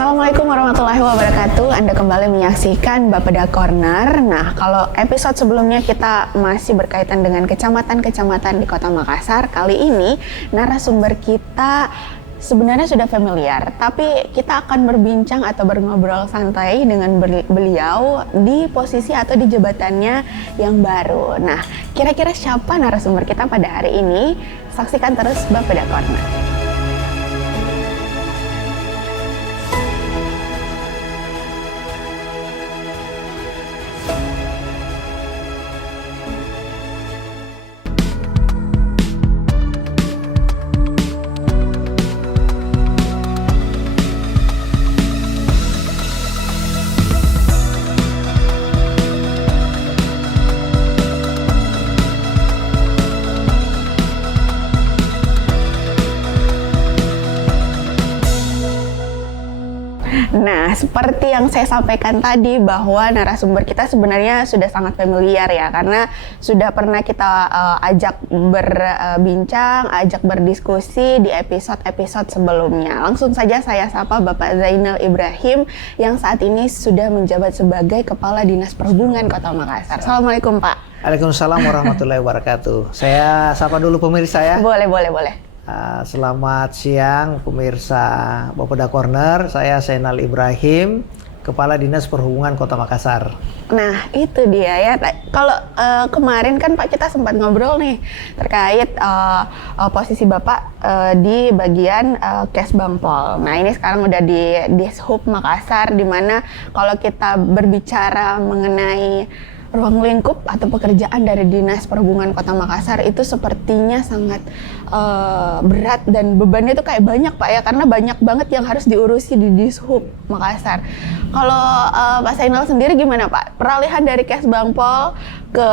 Assalamualaikum warahmatullahi wabarakatuh. Anda kembali menyaksikan Bapeda Corner. Nah, kalau episode sebelumnya kita masih berkaitan dengan kecamatan-kecamatan di Kota Makassar, kali ini narasumber kita sebenarnya sudah familiar, tapi kita akan berbincang atau ngobrol santai dengan beliau di posisi atau di jabatannya yang baru. Nah, kira-kira siapa narasumber kita pada hari ini? Saksikan terus Bapeda Corner. Nah, seperti yang saya sampaikan tadi bahwa narasumber kita sebenarnya sudah sangat familiar ya, karena sudah pernah kita ajak berbincang, ajak berdiskusi di episode-episode sebelumnya. Langsung saja saya sapa Bapak Zainal Ibrahim yang saat ini sudah menjabat sebagai Kepala Dinas Perhubungan Kota Makassar. Assalamualaikum Pak. Waalaikumsalam warahmatullahi wabarakatuh. Saya sapa dulu pemirsa ya. Boleh. Selamat siang pemirsa Bapeda Corner. Saya Zainal Ibrahim, Kepala Dinas Perhubungan Kota Makassar. Nah, itu dia ya. Kalau kemarin kan Pak kita sempat ngobrol nih terkait posisi Bapak di bagian Kesbangpol. Nah, ini sekarang udah di Dishub Makassar, di mana kalau kita berbicara mengenai ruang lingkup atau pekerjaan dari Dinas Perhubungan Kota Makassar itu sepertinya sangat berat dan bebannya itu kayak banyak Pak ya, karena banyak banget yang harus diurusi di Dishub Makassar. Kalau Pak Zainal sendiri gimana Pak? Peralihan dari Kesbangpol ke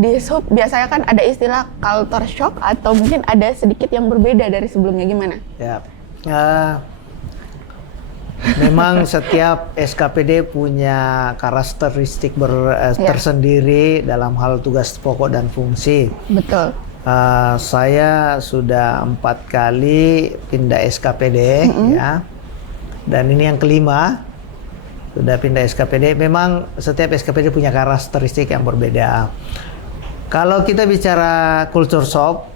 Dishub biasanya kan ada istilah culture shock atau mungkin ada sedikit yang berbeda dari sebelumnya, gimana? Ya, memang setiap SKPD punya karakteristik tersendiri dalam hal tugas pokok dan fungsi. Betul. Saya sudah 4 kali pindah SKPD ya, dan ini yang kelima sudah pindah SKPD. Memang setiap SKPD punya karakteristik yang berbeda. Kalau kita bicara culture shock,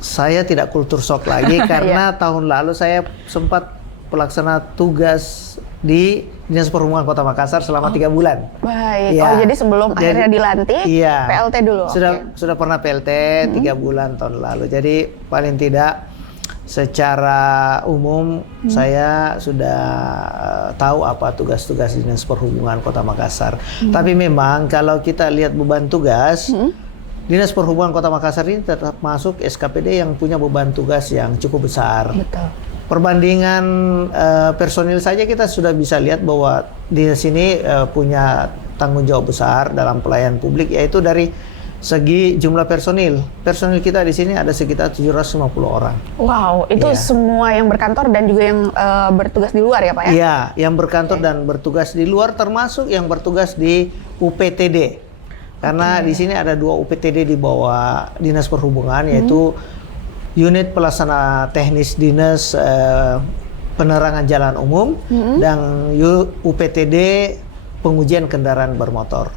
saya tidak culture shock lagi karena tahun lalu saya sempat pelaksana tugas di Dinas Perhubungan Kota Makassar selama 3 bulan. Baik. Ya. Jadi sebelum akhirnya dilantik, iya, PLT dulu. Sudah pernah PLT 3 bulan tahun lalu. Jadi paling tidak secara umum saya sudah tahu apa tugas-tugas Dinas Perhubungan Kota Makassar. Tapi memang kalau kita lihat beban tugas, Dinas Perhubungan Kota Makassar ini tetap masuk SKPD yang punya beban tugas yang cukup besar. Betul. Perbandingan personil saja kita sudah bisa lihat bahwa dinas ini punya tanggung jawab besar dalam pelayanan publik, yaitu dari segi jumlah personil. Personil kita di sini ada sekitar 750 orang. Wow, itu semua yang berkantor dan juga yang bertugas di luar ya Pak ya? Iya, yang berkantor dan bertugas di luar termasuk yang bertugas di UPTD. Karena di sini ada 2 UPTD di bawah Dinas Perhubungan, yaitu Unit Pelaksana Teknis Dinas Penerangan Jalan Umum dan UPTD Pengujian Kendaraan Bermotor.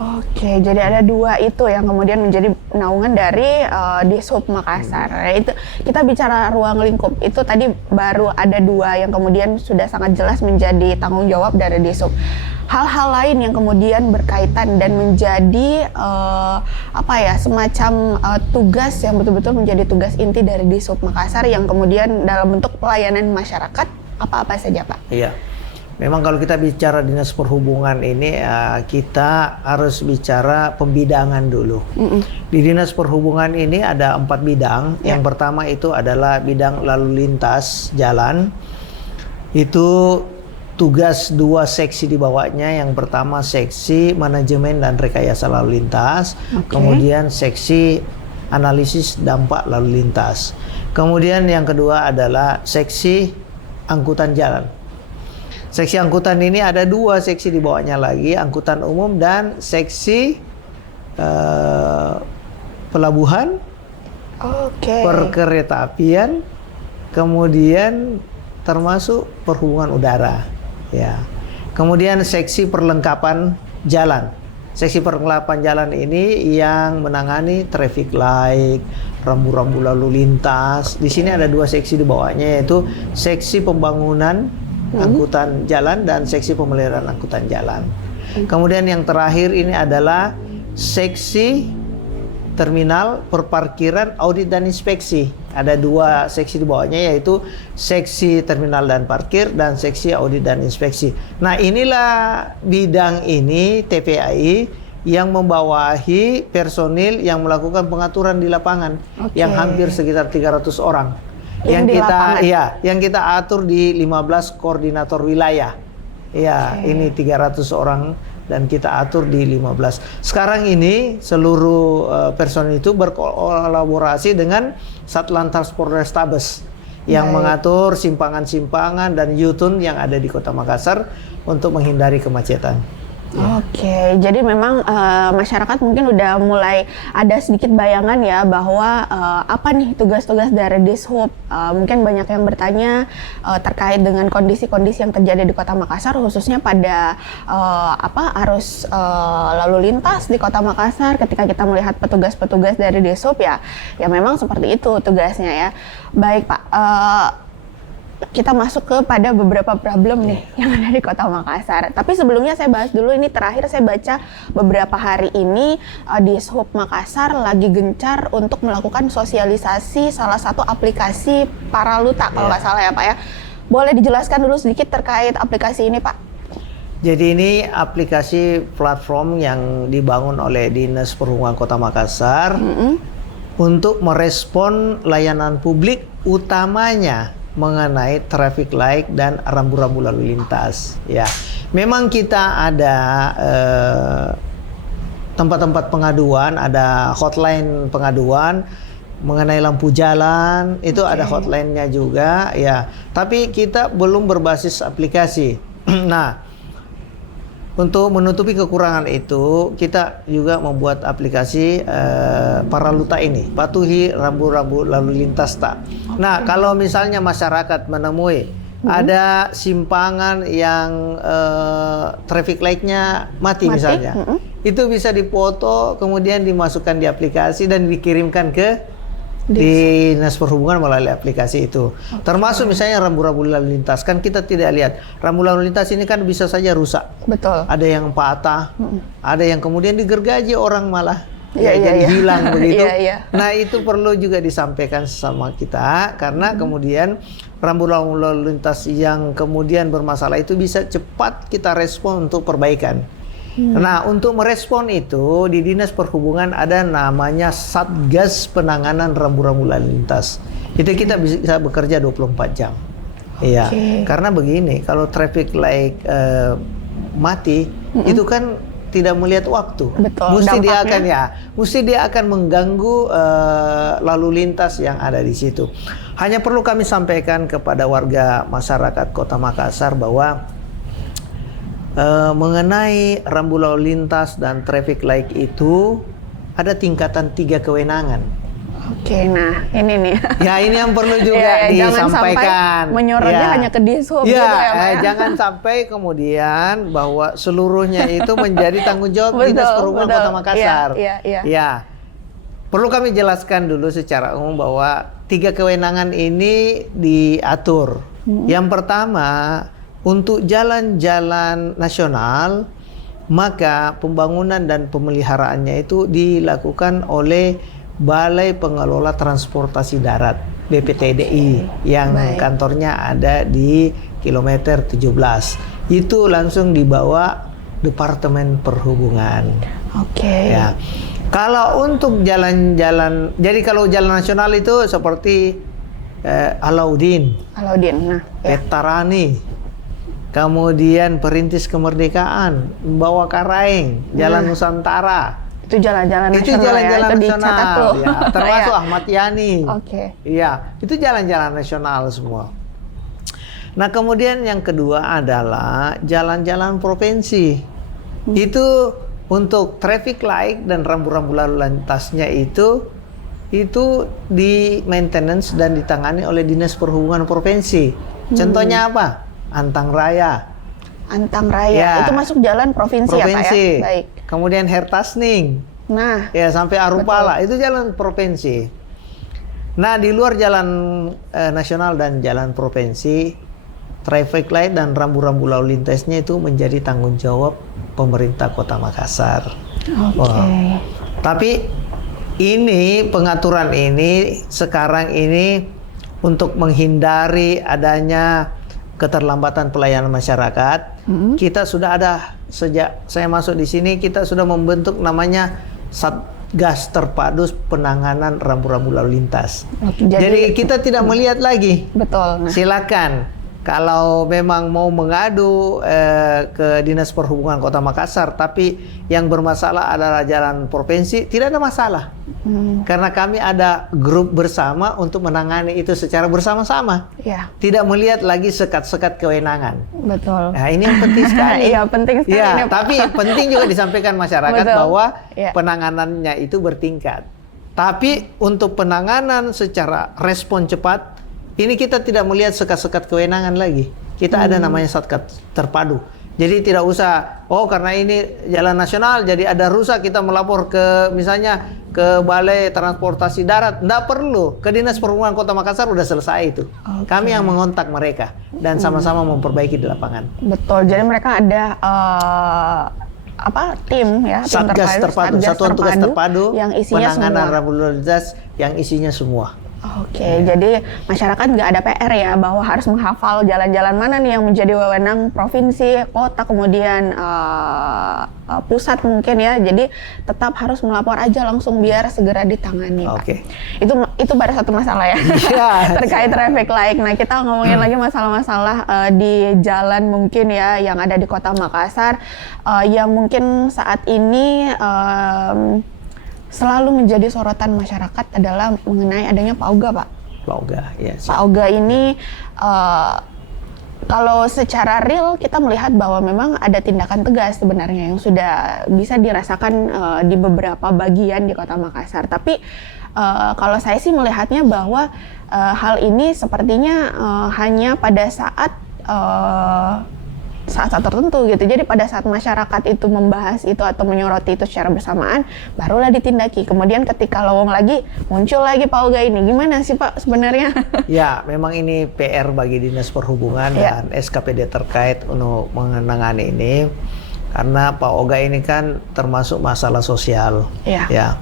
Oke, jadi ada 2 itu yang kemudian menjadi naungan dari Dishub Makassar. Itu kita bicara ruang lingkup itu tadi baru ada 2 yang kemudian sudah sangat jelas menjadi tanggung jawab dari Dishub. Hal-hal lain yang kemudian berkaitan dan menjadi semacam tugas yang betul-betul menjadi tugas inti dari Dishub Makassar yang kemudian dalam bentuk pelayanan masyarakat apa-apa saja Pak? Iya. Memang kalau kita bicara Dinas Perhubungan ini kita harus bicara pembidangan dulu. Di Dinas Perhubungan ini ada 4 bidang. Yang pertama itu adalah bidang lalu lintas jalan. Itu tugas 2 seksi di bawahnya. Yang pertama seksi manajemen dan rekayasa lalu lintas. Kemudian seksi analisis dampak lalu lintas. Kemudian yang kedua adalah seksi angkutan jalan. Seksi angkutan ini ada 2 seksi di bawahnya lagi, angkutan umum dan seksi pelabuhan, perkeretaapian, kemudian termasuk perhubungan udara. Ya. Kemudian seksi perlengkapan jalan. Seksi perlengkapan jalan ini yang menangani traffic light, rambu-rambu lalu lintas. Di sini ada 2 seksi di bawahnya, yaitu seksi pembangunan angkutan jalan dan seksi pemeliharaan angkutan jalan. Kemudian yang terakhir ini adalah seksi terminal, perparkiran, audit dan inspeksi. Ada 2 seksi di bawahnya, yaitu seksi terminal dan parkir dan seksi audit dan inspeksi. Nah, inilah bidang ini TPAI yang membawahi personil yang melakukan pengaturan di lapangan, yang hampir sekitar 300 orang. Yang kita atur di 15 koordinator wilayah. Ya, ini 300 orang dan kita atur di 15. Sekarang ini seluruh personil itu berkolaborasi dengan Satlantas Polrestabes yang mengatur simpangan-simpangan dan U-turn yang ada di Kota Makassar untuk menghindari kemacetan. Oke, jadi memang masyarakat mungkin udah mulai ada sedikit bayangan ya bahwa apa nih tugas-tugas dari Dishub. Mungkin banyak yang bertanya terkait dengan kondisi-kondisi yang terjadi di Kota Makassar, khususnya pada arus lalu lintas di Kota Makassar. Ketika kita melihat petugas-petugas dari Dishub ya memang seperti itu tugasnya ya. Baik Pak. Kita masuk kepada beberapa problem nih yang ada di Kota Makassar. Tapi sebelumnya saya bahas dulu, ini terakhir saya baca beberapa hari ini di Dishub Makassar lagi gencar untuk melakukan sosialisasi salah satu aplikasi Paraluta kalau nggak salah ya Pak ya. Boleh dijelaskan dulu sedikit terkait aplikasi ini Pak? Jadi ini aplikasi platform yang dibangun oleh Dinas Perhubungan Kota Makassar untuk merespon layanan publik, utamanya mengenai traffic light dan rambu-rambu lalu lintas. Ya, memang kita ada tempat-tempat pengaduan, ada hotline pengaduan mengenai lampu jalan, itu ada hotline-nya juga, ya. Tapi kita belum berbasis aplikasi. Nah, untuk menutupi kekurangan itu, kita juga membuat aplikasi Paraluta ini, patuhi rambu-rambu lalu lintas tak. Nah, kalau misalnya masyarakat menemui ada simpangan yang traffic light-nya mati misalnya, itu bisa dipoto, kemudian dimasukkan di aplikasi dan dikirimkan ke Dinas Perhubungan melalui aplikasi itu. Termasuk misalnya rambu-rambu lalu lintas, kan kita tidak lihat rambu lalu lintas ini kan bisa saja rusak. Betul. Ada yang patah, ada yang kemudian digergaji orang malah. Jadi hilang begitu. Nah, itu perlu juga disampaikan sama kita, karena kemudian rambu-rambu lalu lintas yang kemudian bermasalah itu bisa cepat kita respon untuk perbaikan. Nah, untuk merespon itu di Dinas Perhubungan ada namanya Satgas Penanganan Rambu-rambu lalu lintas. Itu kita bisa bekerja 24 jam. Iya. Karena begini, kalau traffic light mati, itu kan tidak melihat waktu. Betul, mesti dia akan mengganggu lalu lintas yang ada di situ. Hanya perlu kami sampaikan kepada warga masyarakat Kota Makassar bahwa mengenai rambu lalu lintas dan traffic light itu ada tingkatan 3 kewenangan. Oke, nah ini nih. Ya, ini yang perlu juga disampaikan. Jangan sampai menyorotnya hanya ke Dishub gitu ya, Pak. Jangan sampai kemudian bahwa seluruhnya itu menjadi tanggung jawab Dinas Perhubungan Kota Makassar. Ya. Perlu kami jelaskan dulu secara umum bahwa 3 kewenangan ini diatur. Yang pertama, untuk jalan-jalan nasional, maka pembangunan dan pemeliharaannya itu dilakukan oleh Balai Pengelola Transportasi Darat BPTDI yang kantornya ada di kilometer 17. Itu langsung dibawa Departemen Perhubungan. Ya. Kalau untuk jalan-jalan, jadi kalau jalan nasional itu seperti Alauddin, Petarani, kemudian Perintis Kemerdekaan, Bawah Karaeng, Jalan Nusantara. Itu jalan-jalan nasional ya. Termasuk Ahmad Yani. Iya, itu jalan-jalan nasional semua. Nah, kemudian yang kedua adalah jalan-jalan provinsi. Itu untuk traffic light dan rambu-rambu lalu lintasnya itu di maintenance dan ditangani oleh Dinas Perhubungan Provinsi. Contohnya apa? Antang Raya, Antang Raya. Ya. Itu masuk jalan provinsi, ya Pak Provinsi. ya? Baik. Kemudian Hertasning. Nah, Ya, sampai Arupala. Itu jalan provinsi. Nah, di luar jalan nasional dan jalan provinsi, traffic light dan rambu-rambu lalu lintasnya itu menjadi tanggung jawab pemerintah Kota Makassar. oke. Wah. Tapi ini pengaturan ini sekarang ini untuk menghindari adanya keterlambatan pelayanan masyarakat, kita sudah ada sejak saya masuk di sini, kita sudah membentuk namanya Satgas Terpadu Penanganan Rambu-rambu Lalu Lintas. Oke, Jadi kita tidak melihat lagi. betul. Nah, Silakan kalau memang mau mengadu ke Dinas Perhubungan Kota Makassar, tapi yang bermasalah adalah jalan provinsi, tidak ada masalah. Karena kami ada grup bersama untuk menangani itu secara bersama-sama. ya, Tidak melihat lagi sekat-sekat kewenangan. betul. Nah, ini yang penting sekali. Iya, penting sekali Ya, ini, Pak. tapi penting juga disampaikan masyarakat Betul. bahwa Iya. penanganannya itu bertingkat. Tapi untuk penanganan secara respon cepat, ini kita tidak melihat sekat-sekat kewenangan lagi. Kita ada namanya Satgas Terpadu. Jadi tidak usah, oh karena ini jalan nasional, jadi ada rusak kita melapor ke misalnya ke Balai Transportasi Darat. Nggak perlu, ke Dinas Perhubungan Kota Makassar udah selesai itu. Oke. Kami yang mengontak mereka dan sama-sama memperbaiki di lapangan. Betul. Jadi mereka ada tim ya, tim Satgas Terpadu, Satgas Satuan Tugas Terpadu, yang isinya penanganan semua. rambu lalu lintas yang isinya semua. Oke, jadi masyarakat nggak ada PR ya bahwa harus menghafal jalan-jalan mana nih yang menjadi wewenang provinsi, kota, kemudian pusat mungkin ya. Jadi tetap harus melapor aja langsung biar segera ditangani, Pak. Oke. Itu baru satu masalah ya. Iya. Terkait traffic light. Nah, kita ngomongin lagi masalah-masalah di jalan mungkin ya yang ada di Kota Makassar yang mungkin saat ini selalu menjadi sorotan masyarakat adalah mengenai adanya PAUGA, Pak. PAUGA, ya. PAUGA ini kalau secara real kita melihat bahwa memang ada tindakan tegas sebenarnya yang sudah bisa dirasakan di beberapa bagian di Kota Makassar. Tapi kalau saya sih melihatnya bahwa hal ini sepertinya hanya pada saat saat-saat tertentu gitu. Jadi pada saat masyarakat itu membahas itu atau menyoroti itu secara bersamaan, barulah ditindaki. Kemudian ketika lowong lagi, muncul lagi PAUGA ini. Gimana sih Pak sebenarnya? Ya, memang ini PR bagi Dinas Perhubungan dan SKPD terkait untuk menangani ini. Karena PAUGA ini kan termasuk masalah sosial. Ya.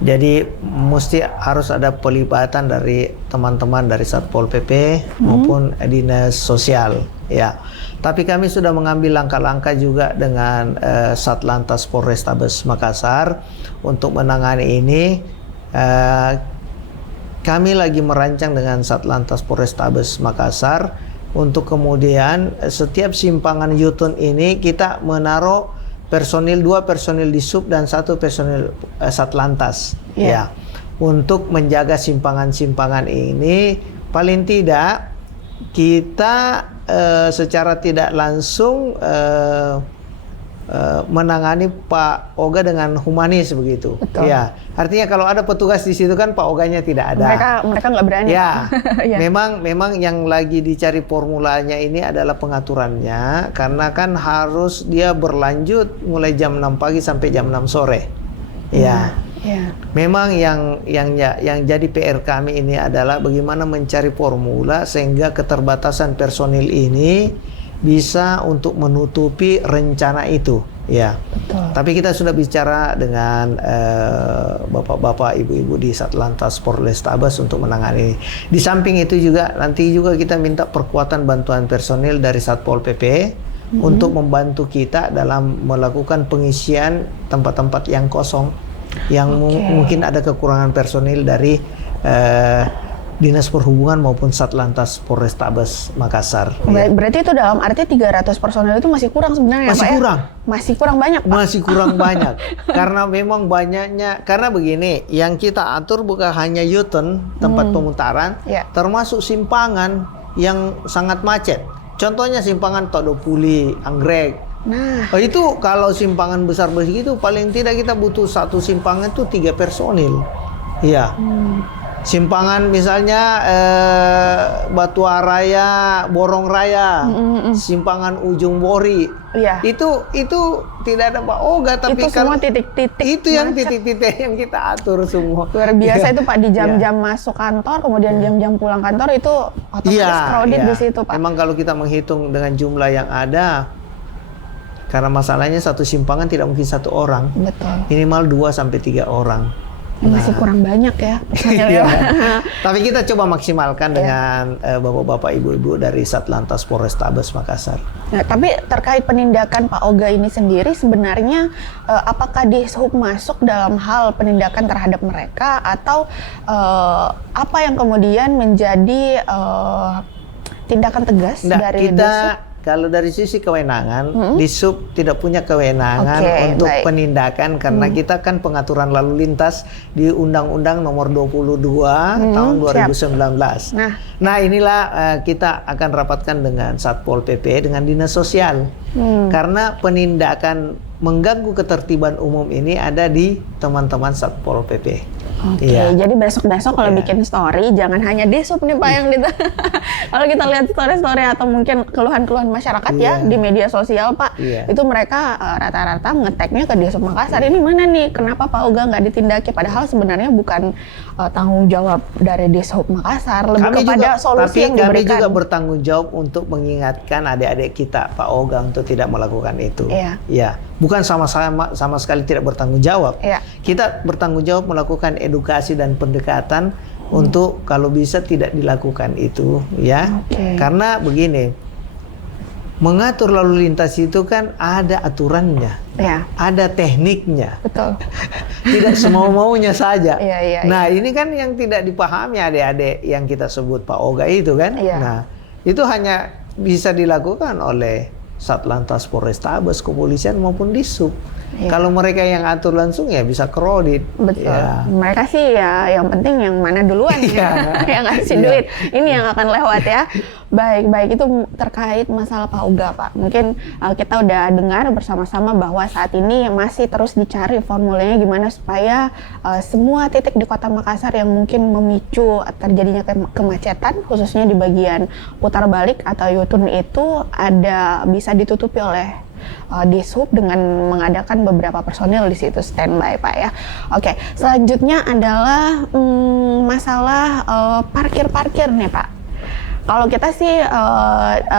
Jadi mesti harus ada pelibatan dari teman-teman dari Satpol PP maupun Dinas Sosial. Ya. Tapi kami sudah mengambil langkah-langkah juga dengan Satlantas Polrestabes Makassar untuk menangani ini. Kami lagi merancang dengan Satlantas Polrestabes Makassar untuk kemudian setiap simpangan U-turn ini kita menaruh personil, 2 personil di sub dan 1 personil Satlantas. Ya. Untuk menjaga simpangan-simpangan ini, paling tidak kita secara tidak langsung menangani Pak Oga dengan humanis begitu. Betul. Ya, artinya kalau ada petugas di situ kan Pak Oganya tidak ada. Mereka nggak berani. Ya, Ya. memang yang lagi dicari formulanya ini adalah pengaturannya, karena kan harus dia berlanjut mulai jam 6 pagi sampai jam 6 sore. Ya. Ya. Memang yang jadi PR kami ini adalah bagaimana mencari formula sehingga keterbatasan personil ini bisa untuk menutupi rencana itu, ya. Betul. Tapi kita sudah bicara dengan bapak-bapak, ibu-ibu di Satlantas Polrestabes untuk menangani ini. Di samping itu juga nanti juga kita minta perkuatan bantuan personil dari Satpol PP untuk membantu kita dalam melakukan pengisian tempat-tempat yang kosong, yang mungkin ada kekurangan personil dari Dinas Perhubungan maupun Satlantas Polrestabes Makassar. Berarti itu dalam arti 300 personil itu masih kurang sebenarnya, Masih Pak, kurang. Ya? Masih kurang banyak, Pak. Masih kurang banyak. Karena memang banyaknya, karena begini, yang kita atur bukan hanya U-turn, tempat pemutaran, termasuk simpangan yang sangat macet. Contohnya simpangan Todopuli, Anggrek. Nah, Itu kalau simpangan besar begitu, paling tidak kita butuh satu simpangan itu 3 personil. Iya. Simpangan misalnya Batuah Raya, Borong Raya, simpangan Ujung Bori. Iya. Itu tidak ada Pak Oga, tapi Itu semua titik-titik itu yang macet. titik-titik yang kita atur semua. Luar biasa Iya. itu Pak, di jam-jam masuk kantor, kemudian jam-jam pulang kantor itu otomatis crowded di situ Pak. Memang kalau kita menghitung dengan jumlah yang ada, karena masalahnya satu simpangan tidak mungkin satu orang, Betul. minimal 2 sampai 3 orang. Masih kurang banyak ya personilnya. Iya. Tapi kita coba maksimalkan dengan bapak-bapak, ibu-ibu dari Satlantas Polrestabes Makassar. Nah, tapi terkait penindakan Pak Oga ini sendiri sebenarnya apakah Dishub masuk dalam hal penindakan terhadap mereka atau apa yang kemudian menjadi tindakan tegas Nggak, dari kita Dishub? kalau dari sisi kewenangan, Dishub tidak punya kewenangan untuk baik. penindakan karena kita kan pengaturan lalu lintas di Undang-Undang Nomor 22 tahun 2019. Nah inilah kita akan rapatkan dengan Satpol PP dengan Dinas Sosial karena penindakan mengganggu ketertiban umum ini ada di teman-teman Satpol PP. Oke, jadi besok-besok kalau bikin story jangan hanya Dishub nih Pak yang kalau kita lihat story-story atau mungkin keluhan-keluhan masyarakat ya di media sosial Pak, itu mereka rata-rata nge-tag-nya ke Dishub Makassar. Ini mana nih? Kenapa Pak Oga nggak ditindaki? Padahal sebenarnya bukan tanggung jawab dari Dishub Makassar, lebih kepada solusi yang diberikan. Kami juga bertanggung jawab untuk mengingatkan adik-adik kita Pak Oga untuk tidak melakukan itu. Ya, bukan sama sekali tidak bertanggung jawab. Kita bertanggung jawab melakukan edukasi dan pendekatan untuk kalau bisa tidak dilakukan itu ya. Karena begini, mengatur lalu lintas itu kan ada aturannya, ada tekniknya. Betul. Tidak semau-maunya saja. Nah, ini kan yang tidak dipahami adik-adik yang kita sebut Pak Oga itu kan. Nah, itu hanya bisa dilakukan oleh Satlantas Polrestabes, kepolisian maupun Dishub. Kalau mereka yang atur langsung ya bisa kredit. Betul. Mereka sih ya yang penting yang mana duluan yang ngasih duit. Ini yang akan lewat ya. Baik itu terkait masalah Pak Oga Pak. Mungkin kita udah dengar bersama-sama bahwa saat ini masih terus dicari formulanya gimana supaya semua titik di Kota Makassar yang mungkin memicu terjadinya kemacetan khususnya di bagian putar balik atau U-turn itu bisa ditutupi oleh Dishub dengan mengadakan beberapa personil di situ standby Pak ya. Oke, selanjutnya adalah masalah parkir nih Pak. Kalau kita sih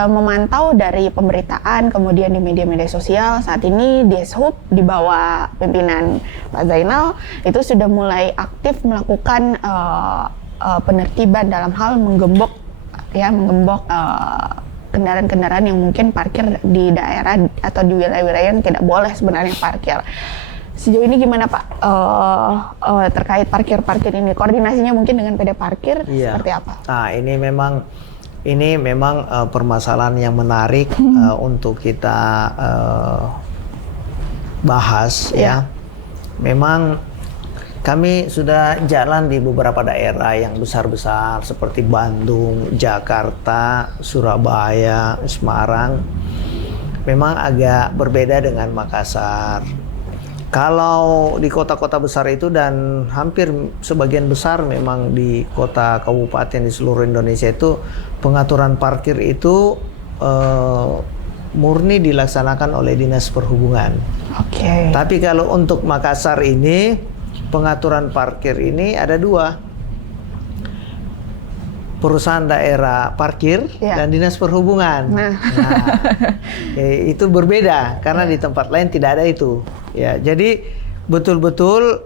memantau dari pemberitaan kemudian di media-media sosial saat ini Dishub di bawah pimpinan Pak Zainal itu sudah mulai aktif melakukan penertiban dalam hal menggembok kendaraan-kendaraan yang mungkin parkir di daerah atau di wilayah-wilayah yang tidak boleh sebenarnya parkir. Sejauh ini gimana Pak terkait parkir-parkir ini? Koordinasinya mungkin dengan PD Parkir seperti apa? Nah, ini memang permasalahan yang menarik untuk kita bahas ya. Memang kami sudah jalan di beberapa daerah yang besar-besar seperti Bandung, Jakarta, Surabaya, Semarang. Memang agak berbeda dengan Makassar. Kalau di kota-kota besar itu dan hampir sebagian besar memang di kota kabupaten di seluruh Indonesia itu pengaturan parkir itu murni dilaksanakan oleh Dinas Perhubungan. Tapi kalau untuk Makassar ini pengaturan parkir ini ada 2. Perusahaan daerah parkir dan Dinas Perhubungan. Itu berbeda karena di tempat lain tidak ada itu. Ya, jadi betul-betul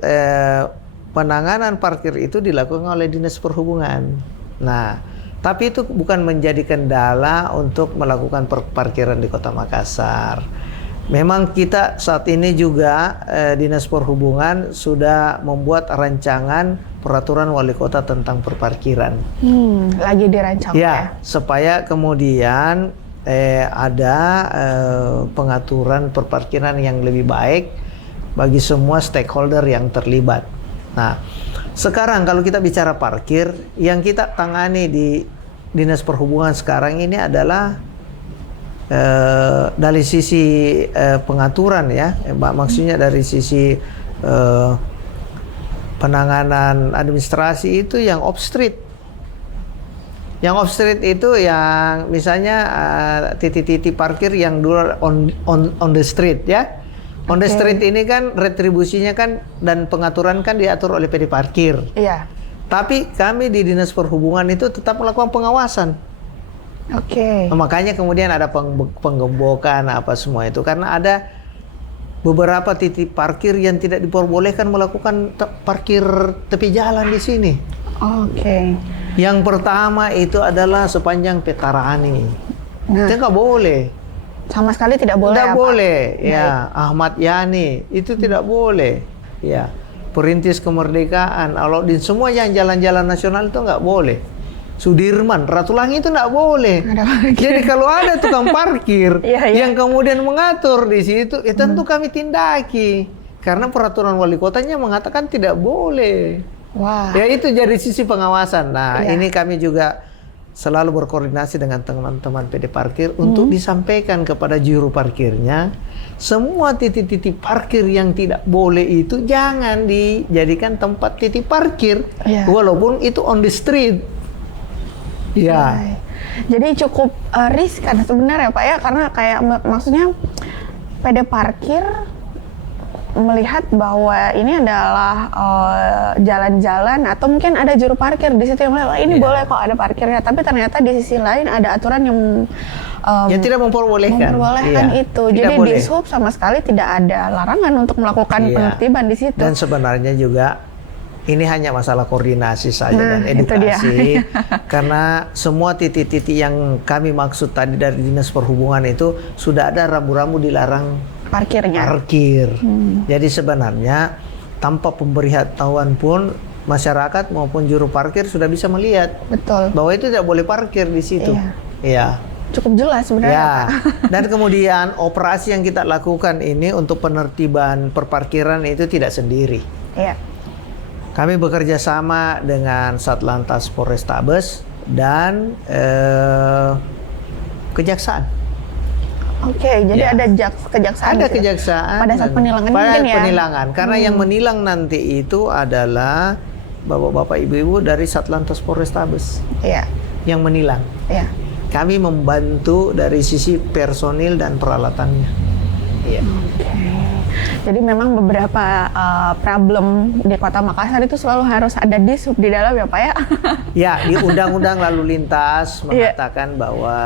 penanganan parkir itu dilakukan oleh Dinas Perhubungan. Nah, tapi itu bukan menjadi kendala untuk melakukan parkiran di Kota Makassar. Memang kita saat ini juga Dinas Perhubungan sudah membuat rancangan peraturan wali kota tentang perparkiran. Lagi dirancang ya, supaya kemudian ada pengaturan perparkiran yang lebih baik bagi semua stakeholder yang terlibat. Nah, sekarang kalau kita bicara parkir, yang kita tangani di Dinas Perhubungan sekarang ini adalah dari sisi pengaturan ya, maksudnya dari sisi penanganan administrasi itu yang off street. Yang off street itu yang misalnya titik-titik parkir yang dulu on the street ya. On the street ini kan retribusinya kan dan pengaturan kan diatur oleh PD Parkir. Iya. Tapi kami di Dinas Perhubungan itu tetap melakukan pengawasan. Oke. Makanya kemudian ada penggembokan apa semua itu karena ada beberapa titik parkir yang tidak diperbolehkan melakukan parkir tepi jalan di sini. Oke. Yang pertama itu adalah sepanjang Petarani. Nah, Itu nggak boleh. sama sekali tidak boleh. Tidak ya, Pak? boleh. Ya, Ahmad Yani itu tidak boleh. Ya, Perintis Kemerdekaan. Kalau di semua yang jalan-jalan nasional itu nggak boleh. Sudirman, Ratulangi itu nggak boleh. Ada parkir. Jadi kalau ada tukang parkir Iya, iya. yang kemudian mengatur di situ, ya tentu kami tindaki. Karena peraturan wali kotanya mengatakan tidak boleh. Wah. Ya itu dari sisi pengawasan. Nah, Iya. ini kami juga selalu berkoordinasi dengan teman-teman PD Parkir untuk disampaikan kepada juru parkirnya, semua titik-titik parkir yang tidak boleh itu jangan dijadikan tempat titik parkir, Iya. walaupun itu on the street. Ya. Iya. Jadi cukup riskan sebenarnya Pak ya, karena kayak maksudnya PD Parkir melihat bahwa ini adalah jalan-jalan atau mungkin ada juru parkir di situ yang melihat "Wah, ini boleh kok ada parkirnya", tapi ternyata di sisi lain ada aturan yang Yang tidak memperbolehkan. Iya, itu. tidak Jadi boleh. di Sub sama sekali tidak ada larangan untuk melakukan Iya. penertiban di situ. Dan sebenarnya juga ini hanya masalah koordinasi saja dan itu dia. edukasi. Karena semua titik-titik yang kami maksud tadi dari Dinas Perhubungan itu sudah ada rambu-rambu dilarang Parkirnya. parkir. Jadi sebenarnya tanpa pemberitahuan pun masyarakat maupun juru parkir sudah bisa melihat Betul. bahwa itu tidak boleh parkir di situ. Iya. Cukup jelas sebenarnya Ya, Pak. dan kemudian operasi yang kita lakukan ini untuk penertiban perparkiran itu tidak sendiri. Iya. Kami bekerja sama dengan Satlantas Polrestabes dan Kejaksaan. Oke, jadi Ya. ada kejaksaan. Ada di situ. kejaksaan. Pada saat dan- penilangan pada mungkin ya. penilangan, karena yang menilang nanti itu adalah bapak-bapak ibu-ibu dari Satlantas Polrestabes Iya. yang menilang. Iya. Kami membantu dari sisi personil dan peralatannya. Iya. Jadi memang beberapa problem di Kota Makassar itu selalu harus ada Dishub di dalam ya Pak ya. Ya, di Undang-Undang Lalu Lintas Iya. mengatakan bahwa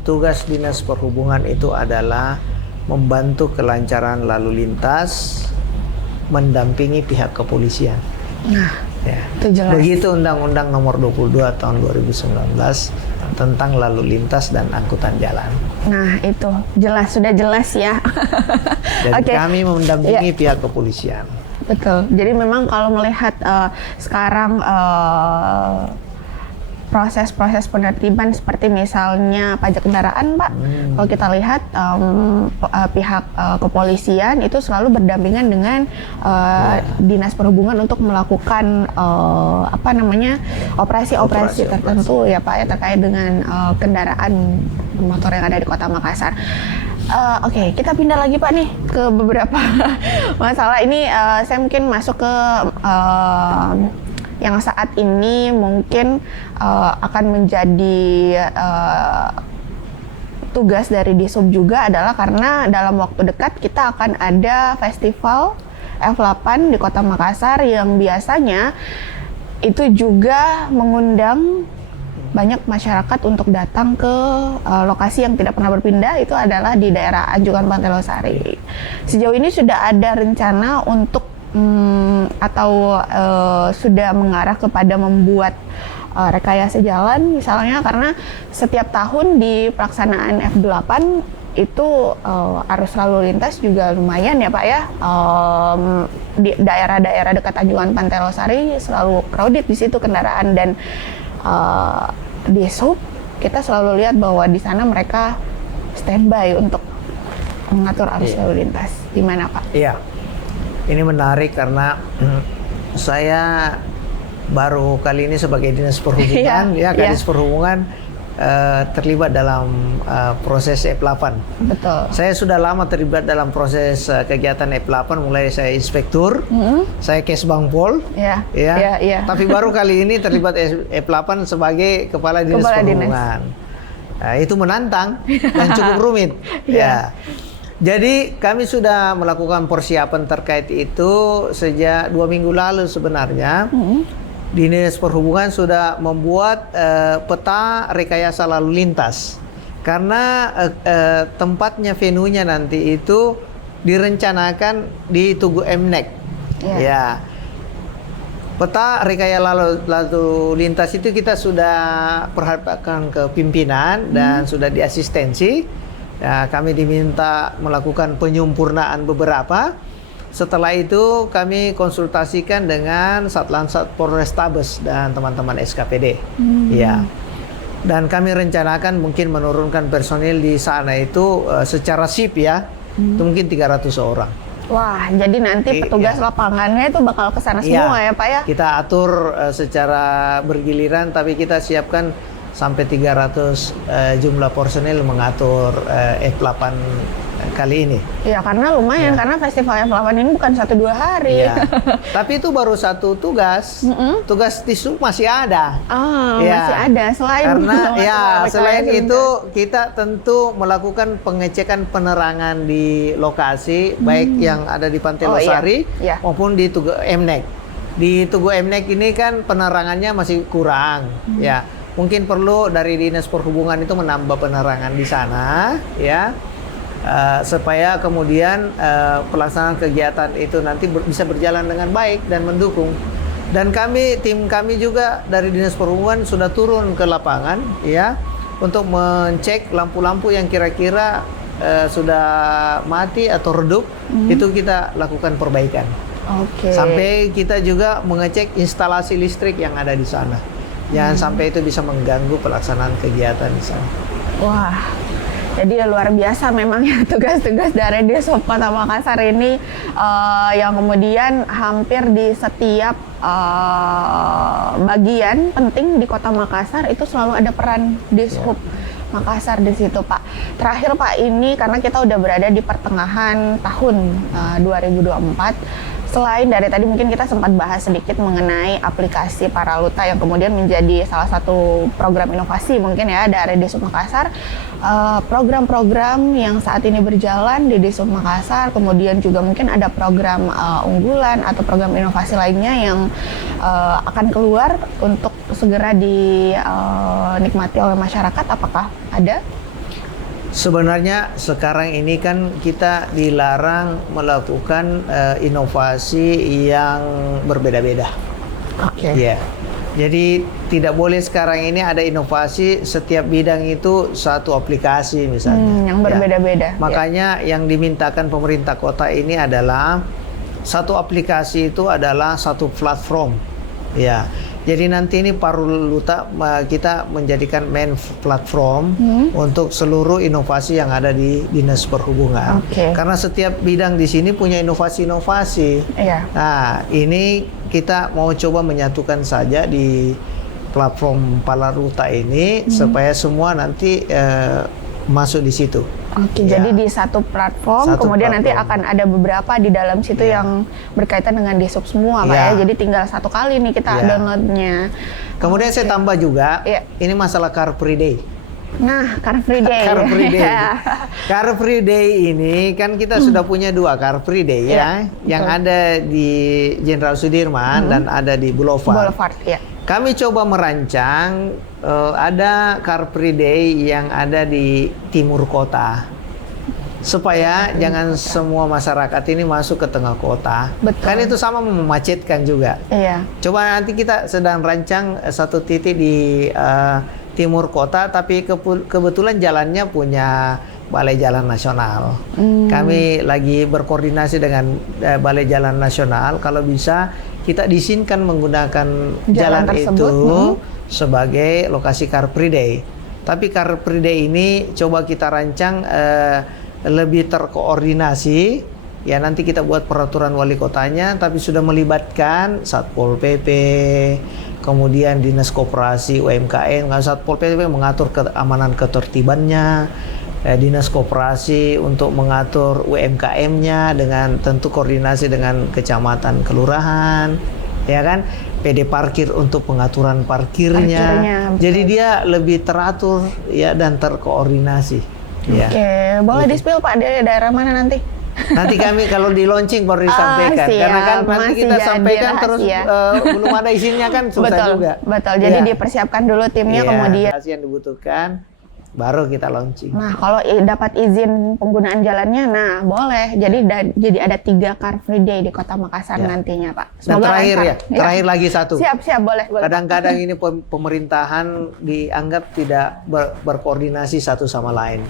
tugas Dinas Perhubungan itu adalah membantu kelancaran lalu lintas, mendampingi pihak kepolisian. Nah, Ya. itu jelas. Begitu Undang-Undang Nomor 22 Tahun 2019 tentang lalu lintas dan angkutan jalan. Nah, itu sudah jelas ya. Dan Oke. kami mendampingi pihak kepolisian. Betul. Jadi memang kalau melihat sekarang proses-proses penertiban seperti misalnya pajak kendaraan, Pak. Kalau kita lihat pihak kepolisian itu selalu berdampingan dengan Dinas Perhubungan untuk melakukan operasi-operasi tertentu ya Pak ya terkait dengan kendaraan motor yang ada di Kota Makassar. Oke, kita pindah lagi Pak nih ke beberapa masalah ini. Saya mungkin masuk ke yang saat ini mungkin akan menjadi tugas dari Dishub juga adalah karena dalam waktu dekat kita akan ada festival F8 di Kota Makassar yang biasanya itu juga mengundang banyak masyarakat untuk datang ke lokasi yang tidak pernah berpindah, itu adalah di daerah Anjungan Pantai Losari. Sejauh ini sudah ada rencana untuk sudah mengarah kepada membuat rekayasa jalan misalnya, karena setiap tahun di pelaksanaan F8 itu arus lalu lintas juga lumayan ya Pak ya, di daerah-daerah dekat Anjungan Pantai Losari selalu crowded di situ kendaraan, dan di Sub kita selalu lihat bahwa di sana mereka standby untuk mengatur arus lalu lintas. Gimana Pak? Iya. Ini menarik karena saya baru kali ini sebagai Dinas Perhubungan, Iya, Kadis Perhubungan terlibat dalam proses F8. Betul. Saya sudah lama terlibat dalam proses kegiatan F8, mulai saya inspektur, saya Kesbang Pol, Ya. ya. Ya. Tapi baru kali ini terlibat F8 sebagai Kepala Dinas Kepala Perhubungan. Nah, itu menantang dan cukup rumit. Ya. Jadi kami sudah melakukan persiapan terkait itu sejak 2 minggu lalu sebenarnya. Dinas Perhubungan sudah membuat peta rekayasa lalu lintas. Karena tempatnya, venue-nya nanti itu direncanakan di Tugu MNEK. Ya. Peta rekayasa lalu lintas itu kita sudah perhadapkan ke pimpinan dan sudah diasistensi. Ya, kami diminta melakukan penyempurnaan beberapa. Setelah itu kami konsultasikan dengan Satlantas Polrestabes dan teman-teman SKPD. Ya. Dan kami rencanakan mungkin menurunkan personil di sana itu secara shift ya. Itu mungkin 300 orang. Wah, jadi nanti petugas lapangannya itu bakal ke sana semua ya, Pak ya? Kita atur secara bergiliran, tapi kita siapkan sampai 300 jumlah personil mengatur F8 kali ini. Ya, karena lumayan, karena festival F8 ini bukan 1-2 hari. Ya. Tapi itu baru satu tugas. Tugas di sub masih ada. Masih ada. Selain itu kita tentu melakukan pengecekan penerangan di lokasi, baik yang ada di Pantai Losari maupun di Tugu MNEK. Di Tugu MNEK ini kan penerangannya masih kurang, ya. Mungkin perlu dari Dinas Perhubungan itu menambah penerangan di sana, ya, supaya kemudian pelaksanaan kegiatan itu nanti bisa berjalan dengan baik dan mendukung. Dan tim kami juga dari Dinas Perhubungan sudah turun ke lapangan, ya, untuk mencek lampu-lampu yang kira-kira sudah mati atau redup, itu kita lakukan perbaikan. Sampai kita juga mengecek instalasi listrik yang ada di sana. Jangan sampai itu bisa mengganggu pelaksanaan kegiatan di sana. Wah, jadi luar biasa memang ya tugas-tugas dari Dishub Kota Makassar ini, yang kemudian hampir di setiap bagian penting di Kota Makassar itu selalu ada peran Dishub Makassar di situ, Pak. Terakhir Pak, ini karena kita udah berada di pertengahan tahun 2024. Selain dari tadi mungkin kita sempat bahas sedikit mengenai aplikasi Paraluta yang kemudian menjadi salah satu program inovasi mungkin ya dari Dishub Makassar. Program-program yang saat ini berjalan di Dishub Makassar, kemudian juga mungkin ada program unggulan atau program inovasi lainnya yang akan keluar untuk segera dinikmati oleh masyarakat, apakah ada? Sebenarnya sekarang ini kan kita dilarang melakukan inovasi yang berbeda-beda. Ya. Jadi tidak boleh sekarang ini ada inovasi setiap bidang itu satu aplikasi misalnya. Yang berbeda-beda. Makanya yang dimintakan pemerintah kota ini adalah satu aplikasi itu adalah satu platform. Ya. Jadi nanti ini Paraluta kita menjadikan main platform untuk seluruh inovasi yang ada di Dinas Perhubungan. Karena setiap bidang di sini punya inovasi-inovasi. Nah, ini kita mau coba menyatukan saja di platform Paraluta ini supaya semua nanti masuk di situ. Jadi di satu platform, kemudian nanti akan ada beberapa di dalam situ yang berkaitan dengan Dishub semua, Pak ya. Jadi tinggal satu kali nih kita downloadnya. Kemudian saya tambah juga, ini masalah Car Free Day. Nah, Car Free Day. Car Free Day. Car Free Day ini kan kita sudah punya 2 Car Free Day ya, yang ada di Jenderal Sudirman dan ada di Boulevard. Kami coba merancang ada Car Free Day yang ada di timur kota, supaya jangan semua masyarakat ini masuk ke tengah kota. Kan itu sama memacetkan juga. Coba nanti kita sedang rancang satu titik di timur kota, tapi kebetulan jalannya punya Balai Jalan Nasional. Kami lagi berkoordinasi dengan Balai Jalan Nasional, kalau bisa kita diizinkan menggunakan jalan itu sebagai lokasi Car Free Day. Tapi Car Free Day ini coba kita rancang lebih terkoordinasi. Ya, nanti kita buat peraturan wali kotanya, tapi sudah melibatkan Satpol PP, kemudian Dinas Koperasi UMKM, Satpol PP mengatur keamanan ketertibannya, Dinas Koperasi untuk mengatur UMKM-nya dengan tentu koordinasi dengan kecamatan, kelurahan, ya kan? PD parkir untuk pengaturan parkirnya. Jadi dia lebih teratur ya dan terkoordinasi. Ya. Oke, boleh di-spill Pak dari daerah mana nanti? Nanti kami kalau di launching baru disampaikan, siap. karena kan nanti Masih kita jadi sampaikan rahasia. terus belum ada izinnya kan susah Betul, juga. betul. Jadi dipersiapkan dulu timnya, kemudian. Yang dibutuhkan, baru kita launching. Nah, kalau dapat izin penggunaan jalannya, nah boleh. Jadi ada 3 Car Free Day di Kota Makassar nantinya, Pak. Dan terakhir lancar. terakhir lagi satu. Siap, boleh. Kadang-kadang ini pemerintahan dianggap tidak berkoordinasi satu sama lain.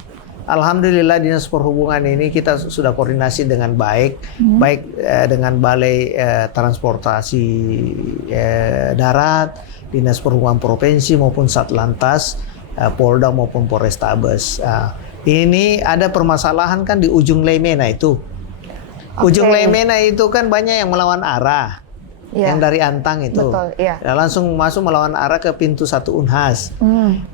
Alhamdulillah Dinas Perhubungan ini kita sudah koordinasi dengan baik, baik dengan Balai Transportasi Darat, Dinas Perhubungan Provinsi maupun Satlantas, Polda maupun Polrestabes. Ini ada permasalahan kan di ujung Lemena itu. Ujung Lemena itu kan banyak yang melawan arah. Yang dari Antang itu. Betul, iya. Langsung masuk melawan arah ke pintu 1 Unhas.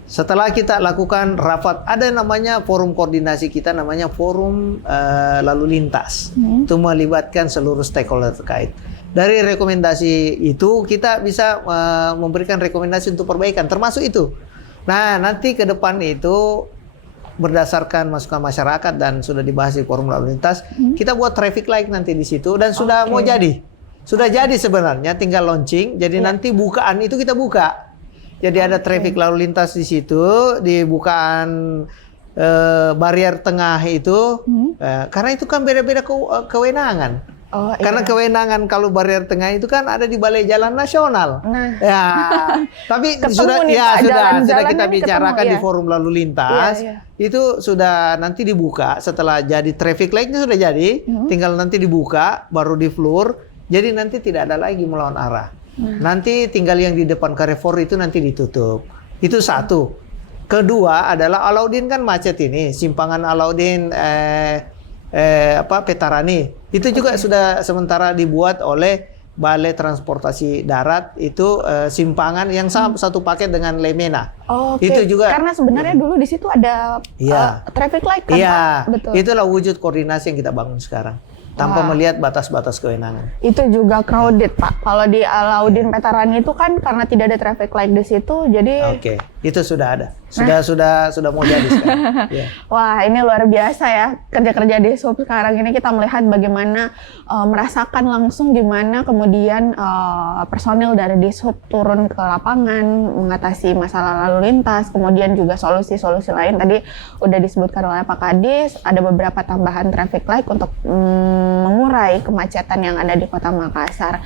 Setelah kita lakukan rapat, ada namanya forum koordinasi kita, namanya forum lalu lintas. Itu melibatkan seluruh stakeholder terkait. Dari rekomendasi itu kita bisa memberikan rekomendasi untuk perbaikan, termasuk itu. Nah, nanti ke depan itu berdasarkan masukan masyarakat dan sudah dibahas di forum lalu lintas, kita buat traffic light nanti di situ dan sudah mau jadi. Sudah jadi sebenarnya, tinggal launching. Jadi nanti bukaan itu kita buka. Jadi ada traffic lalu lintas di situ, di bukaan barier tengah itu. Karena itu kan beda-beda kewenangan. Karena kewenangan kalau barier tengah itu kan ada di Balai Jalan Nasional. Ya, tapi sudah kita bicarakan di forum lalu lintas. Itu sudah nanti dibuka setelah jadi traffic light-nya sudah jadi, tinggal nanti dibuka baru di floor. Jadi nanti tidak ada lagi melawan arah. Nanti tinggal yang di depan Carrefour itu nanti ditutup. Itu satu. Kedua adalah Alauddin kan macet ini, simpangan Alauddin Petarani. Itu juga sudah sementara dibuat oleh Balai Transportasi Darat, itu simpangan yang satu paket dengan Lemena. Itu juga karena sebenarnya dulu di situ ada traffic light kan, Pak? Betul. Itulah wujud koordinasi yang kita bangun sekarang. Tanpa melihat batas-batas kewenangan. Itu juga crowded, Pak. Kalau di Alauddin Petarani itu kan karena tidak ada traffic light di situ, jadi itu sudah ada. Sudah mau jadi sekarang. Wah, ini luar biasa ya. Kerja-kerja di Sub sekarang ini kita melihat bagaimana merasakan langsung gimana kemudian personil dari Dishub turun ke lapangan mengatasi masalah lalu lintas, kemudian juga solusi-solusi lain tadi udah disebutkan oleh Pak Kadis, ada beberapa tambahan traffic light untuk mengurai kemacetan yang ada di Kota Makassar.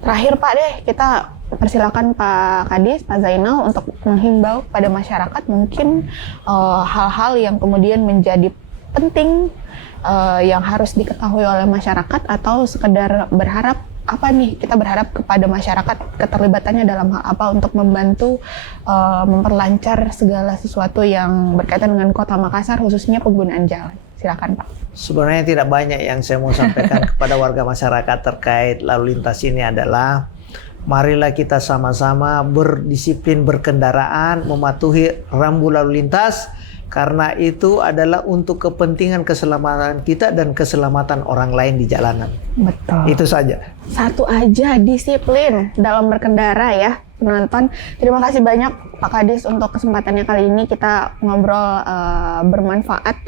Terakhir Pak deh, kita persilakan Pak Kadis, Pak Zainal untuk menghimbau pada masyarakat mungkin hal-hal yang kemudian menjadi penting yang harus diketahui oleh masyarakat, atau sekedar berharap apa nih, kita berharap kepada masyarakat keterlibatannya dalam hal apa untuk membantu memperlancar segala sesuatu yang berkaitan dengan Kota Makassar, khususnya penggunaan jalan. Silakan Pak. Sebenarnya tidak banyak yang saya mau sampaikan kepada warga masyarakat terkait lalu lintas ini adalah marilah kita sama-sama berdisiplin berkendaraan, mematuhi rambu lalu lintas, karena itu adalah untuk kepentingan keselamatan kita dan keselamatan orang lain di jalanan. Betul. Itu saja. Satu aja, disiplin dalam berkendara ya, penonton. Terima kasih banyak Pak Kadis untuk kesempatannya kali ini, kita ngobrol bermanfaat.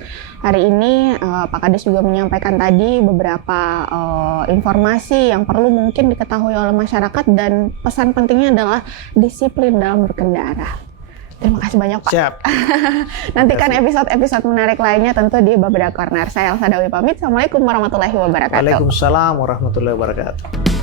Hari ini Pak Kadis juga menyampaikan tadi beberapa informasi yang perlu mungkin diketahui oleh masyarakat, dan pesan pentingnya adalah disiplin dalam berkendara. Terima kasih banyak Pak. Siap. Nantikan episode-episode menarik lainnya tentu di Babeda Corner. Saya Elsa Dawi pamit. Assalamualaikum warahmatullahi wabarakatuh. Waalaikumsalam warahmatullahi wabarakatuh.